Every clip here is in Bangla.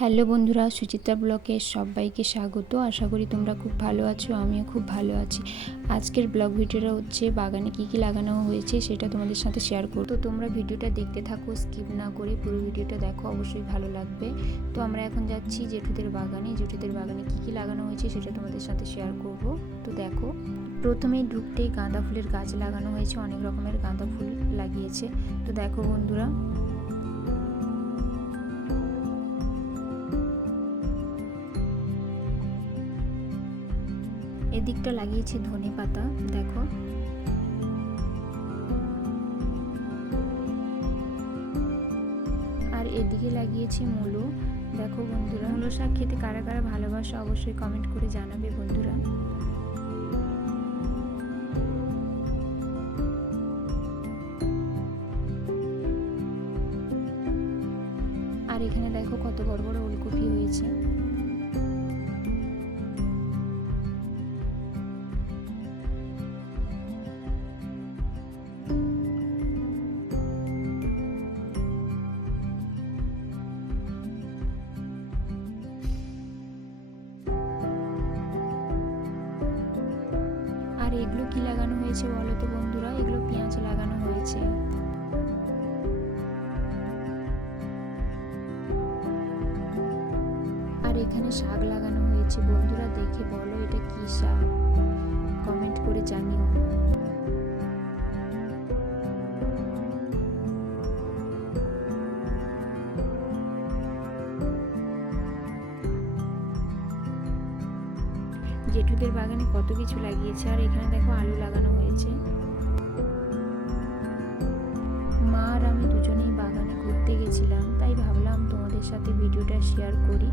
হ্যালো বন্ধুরা, সুচিত্রা ব্লগে সবাইকে স্বাগত। আশা করি তোমরা খুব ভালো আছো, আমিও খুব ভালো আছি। আজকের ব্লগ ভিডিওটা হচ্ছে বাগানে কী কী লাগানো হয়েছে সেটা তোমাদের সাথে শেয়ার করব। তো তোমরা ভিডিওটা দেখতে থাকো, স্কিপ না করে পুরো ভিডিওটা দেখো, অবশ্যই ভালো লাগবে। তো আমরা এখন যাচ্ছি জেঠুদের বাগানে কী কী লাগানো হয়েছে সেটা তোমাদের সাথে শেয়ার করব। তো দেখো, প্রথমেই ঢুকতেই গাঁদা ফুলের গাছ লাগানো হয়েছে, অনেক রকমের গাঁদা ফুল লাগিয়েছে। তো দেখো বন্ধুরা, এদিকটা লাগিয়েছি ধনে পাতা, দেখো। আর এদিকে লাগিয়েছি মূলো। দেখো বন্ধুরা, মূলো শাক খেতে কারা কারা ভালোবাসো অবশ্যই কমেন্ট করে জানাবে বন্ধুরা। আর এখানে দেখো কত বড় বড় ওলকপি হয়েছে। আর এগুলো কি লাগানো হয়েছে বলো তো বন্ধুরা? এগুলো পেঁয়াজ লাগানো হয়েছে। আর এখানে শাক লাগানো হয়েছে। বন্ধুরা দেখে বলো এটা কি শাক, কমেন্ট করে জানিও। জেঠুদের বাগানে কত কিছু লাগিয়েছে। আর এখানে দেখো আলু লাগানো হয়েছে। মা আর আমি দুজনেই বাগানে ঘুরতে গেছিলাম, তাই ভাবলাম তোমাদের সাথে ভিডিওটা শেয়ার করি।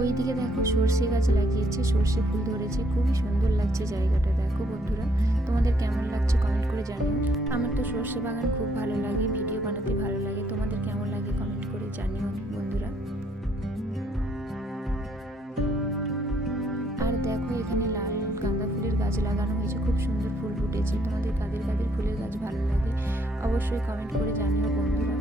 ওইদিকে দেখো সর্ষে গাছ লাগিয়েছে, সর্ষে ফুল ধরেছে, খুবই সুন্দর লাগছে জায়গাটা। দেখো বন্ধুরা, তোমাদের কেমন লাগছে কমেন্ট করে জানিও। আমার তো সর্ষে বাগান খুব ভালো লাগে, ভিডিও বানাতে ভালো লাগে। তোমাদের কেমন লাগে কমেন্ট করে জানিও বন্ধুরা। আর দেখো এখানে লাল গাঁদা ফুলের গাছ লাগানো হয়েছে, খুব সুন্দর ফুল ফুটেছে। তোমাদের কাদের কাদের ফুলের গাছ ভালো লাগে অবশ্যই কমেন্ট করে জানিও বন্ধুরা।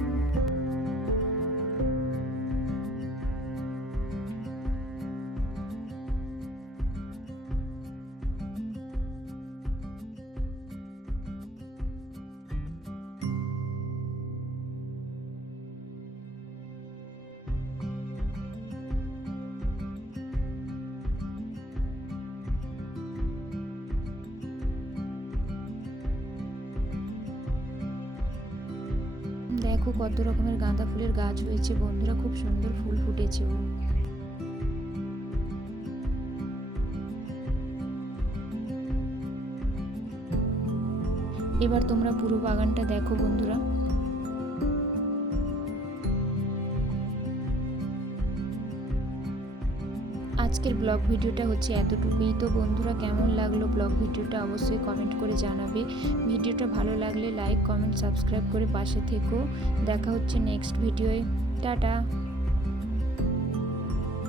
দেখো কত রকমের গাঁদা ফুলের গাছ হয়েছে বন্ধুরা, খুব সুন্দর ফুল ফুটেছে। এবার তোমরা পুরো বাগানটা দেখো বন্ধুরা। আজকের ব্লগ ভিডিওটা হচ্ছে এতটুকুই। তো বন্ধুরা কেমন লাগলো ব্লগ ভিডিওটা অবশ্যই কমেন্ট করে জানাবে। ভিডিওটা ভালো লাগলে লাইক, কমেন্ট, সাবস্ক্রাইব করে পাশে থেকো। দেখা হচ্ছে নেক্সট ভিডিওয়। টাটা।